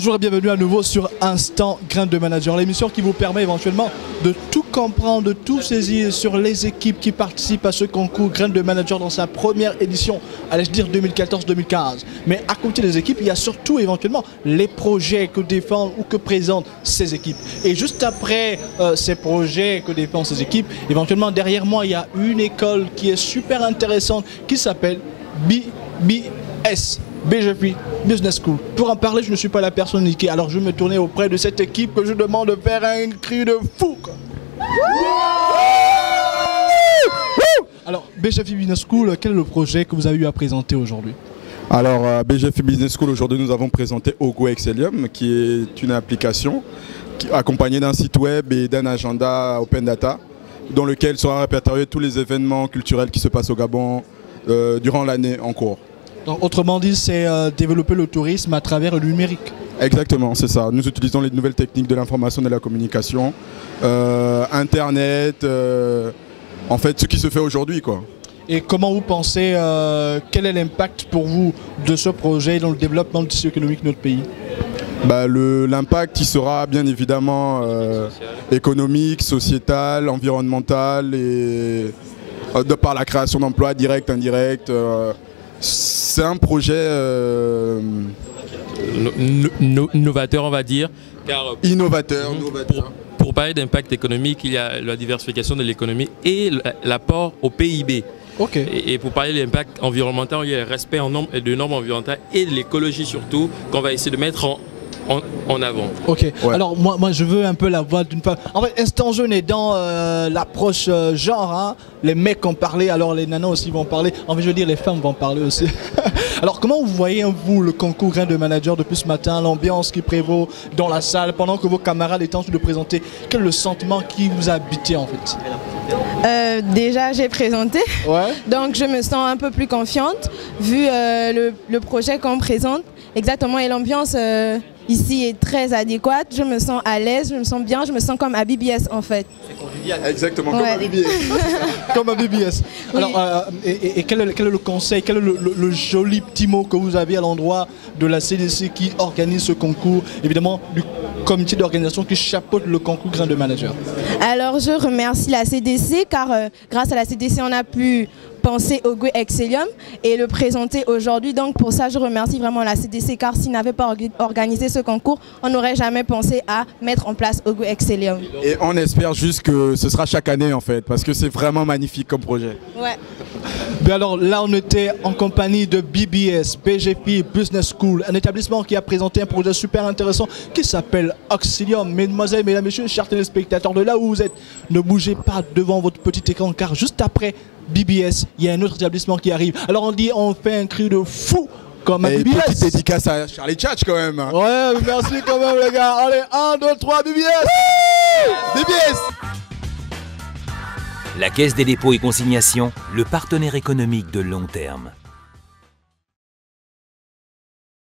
Bonjour et bienvenue à nouveau sur Instant Grain de Manager, l'émission qui vous permet éventuellement de tout comprendre, de tout saisir sur les équipes qui participent à ce concours Grain de Manager dans sa première édition, allais-je dire 2014-2015. Mais à côté des équipes, il y a surtout éventuellement les projets que défendent ou que présentent ces équipes. Et juste après ces projets que défendent ces équipes, éventuellement derrière moi, il y a une école qui est super intéressante qui s'appelle BBS. BGP Business School. Pour en parler, je ne suis pas la personne indiquée. Alors je me tournais auprès de cette équipe que je demande de faire un cri de fou. Alors BGP Business School, quel est le projet que vous avez eu à présenter aujourd'hui? Alors BGP Business School, aujourd'hui nous avons présenté Ogo Excellium, qui est une application accompagnée d'un site web et d'un agenda Open Data, dans lequel sera répertorié tous les événements culturels qui se passent au Gabon durant l'année en cours. Donc, autrement dit, c'est développer le tourisme à travers le numérique. Exactement, c'est ça. Nous utilisons les nouvelles techniques de l'information et de la communication, Internet, en fait ce qui se fait aujourd'hui, quoi. Et comment vous pensez, quel est l'impact pour vous de ce projet dans le développement du tissu économique de notre pays? L'impact il sera bien évidemment économique, sociétal, environnemental et de par la création d'emplois directs, indirects. C'est un projet novateur, on va dire. Car innovateur. Pour parler d'impact économique, il y a la diversification de l'économie et l'apport au PIB. Okay. Et pour parler de l'impact environnemental, il y a le respect de normes environnementales et de l'écologie surtout, qu'on va essayer de mettre en avant. Ok, ouais. Alors moi je veux un peu la voix d'une femme. En fait, Instant Jeune est dans l'approche genre, hein. Les mecs ont parlé, alors les nanas aussi vont parler. En fait, je veux dire, les femmes vont parler aussi. Alors, comment vous voyez, vous, le concours Grain de Manager depuis ce matin, l'ambiance qui prévaut dans la salle, pendant que vos camarades étaient en train de présenter? Quel est le sentiment qui vous a habité, en fait? Déjà, j'ai présenté, ouais. Donc je me sens un peu plus confiante, vu le projet qu'on présente. Exactement, et l'ambiance ici est très adéquate. Je me sens à l'aise, je me sens bien, je me sens comme à BBS, en fait. Exactement, ouais. Comme à BBS. Comme à BBS. Oui. Alors, quel est le conseil, quel est le joli petit mot que vous avez à l'endroit de la CDC qui organise ce concours, évidemment du comité d'organisation qui chapeaute le concours Grain de Manager? Alors, je remercie la CDC car grâce à la CDC, on a pu penser Ogo Excellium et le présenter aujourd'hui. Donc pour ça, je remercie vraiment la CDC car s'ils n'avaient pas organisé ce concours, on n'aurait jamais pensé à mettre en place Ogo Excellium. Et on espère juste que ce sera chaque année en fait, parce que c'est vraiment magnifique comme projet. Ouais. Mais alors là, on était en compagnie de BBS, BGP Business School, un établissement qui a présenté un projet super intéressant qui s'appelle Excellium. Mesdemoiselles, mesdames, messieurs, chers téléspectateurs, de là où vous êtes, ne bougez pas devant votre petit écran car juste après BBS, il y a un autre établissement qui arrive. Alors on dit, on fait un cri de fou comme à BBS. Petite dédicace à Charlie Tchatch quand même. Ouais, merci quand même les gars. Allez, 1, 2, 3, BBS. BBS. La Caisse des dépôts et consignations, le partenaire économique de long terme.